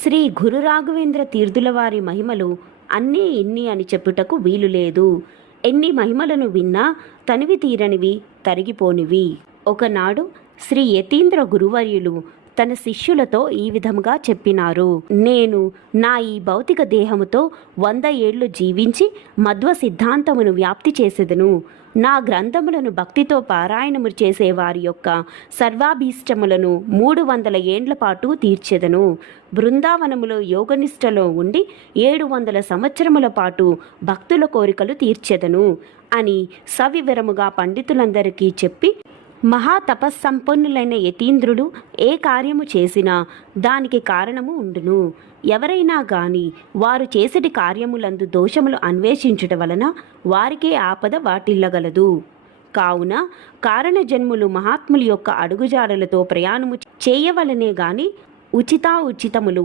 శ్రీ గురు రాఘవేంద్ర తీర్థుల వారి మహిమలు అన్నీ ఇన్ని అని చెప్పుటకు వీలు లేదు. ఎన్ని మహిమలను విన్నా తనివి తీరనివి, తరిగిపోనివి. ఒకనాడు శ్రీ యతీంద్ర గురువర్యులు తన శిష్యులతో ఈ విధముగా చెప్పినారు. నేను నా ఈ భౌతిక దేహముతో 100 ఏళ్లు జీవించి మధ్వ సిద్ధాంతమును వ్యాప్తి చేసేదను. నా గ్రంథములను భక్తితో పారాయణము చేసే వారి యొక్క సర్వాభీష్టములను 300 ఏండ్ల పాటు తీర్చెదను. బృందావనములో యోగనిష్టలో ఉండి 700 సంవత్సరముల పాటు భక్తుల కోరికలు తీర్చెదను అని సవివరముగా పండితులందరికీ చెప్పి, మహాతపస్సంపన్నులైన యతీంద్రుడు ఏ కార్యము చేసినా దానికి కారణము ఉండును. ఎవరైనా గాని వారు చేసేటి కార్యములందు దోషములు అన్వేషించుట వలన వారికే ఆపద వాటిల్లగలదు. కావున కారణజన్ములు మహాత్ముల యొక్క అడుగుజాడలతో ప్రయాణము చేయవలనే గాని ఉచితాఉచితములు